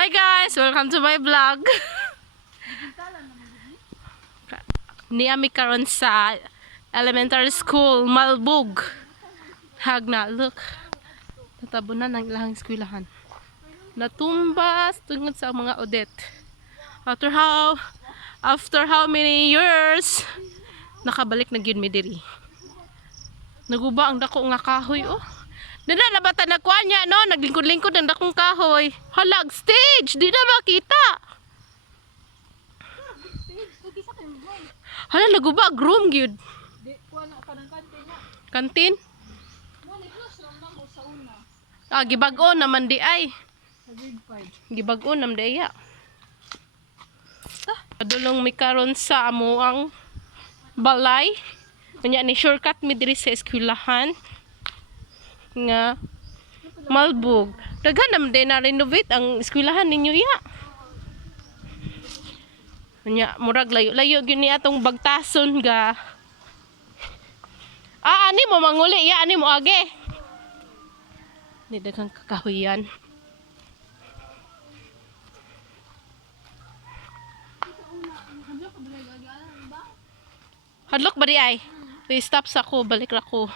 Hi guys, welcome to my vlog. Niami karon sa elementary school Malbog. Hagna, look. Natabunan ang ilang eskwelahan. Natumbas tungod sa mga odet. After how many years nakabalik na gyud mi diri. Naguba ang dako nga kahoy oh. Dala na bata nagkuha niya no, naglingkod-lingkod ang dakong kahoy. Halag stage, di na makita. Hala naguba groom gyud. Di kuha na ka ng kantin niya. Kantin? Mo ni plus ram lang ko sa una. Ah, gibag-o naman di ay. Sa grade 5. Gibag-o nam daya. Padulong mi karon sa amuang balay. Unya ni shortcut mi diri sa eskwelahan nga Malbog. Daghan nam din na renovate ang eskwelahan ninyo ya. Unya murag layo-layo gyud ni atong bagtason ga. Ah, ani mo manguli ya, ani mo age. Ni daghang kakahuyan. Hadlok ba di ay? Stop sa ko, balik ra ko.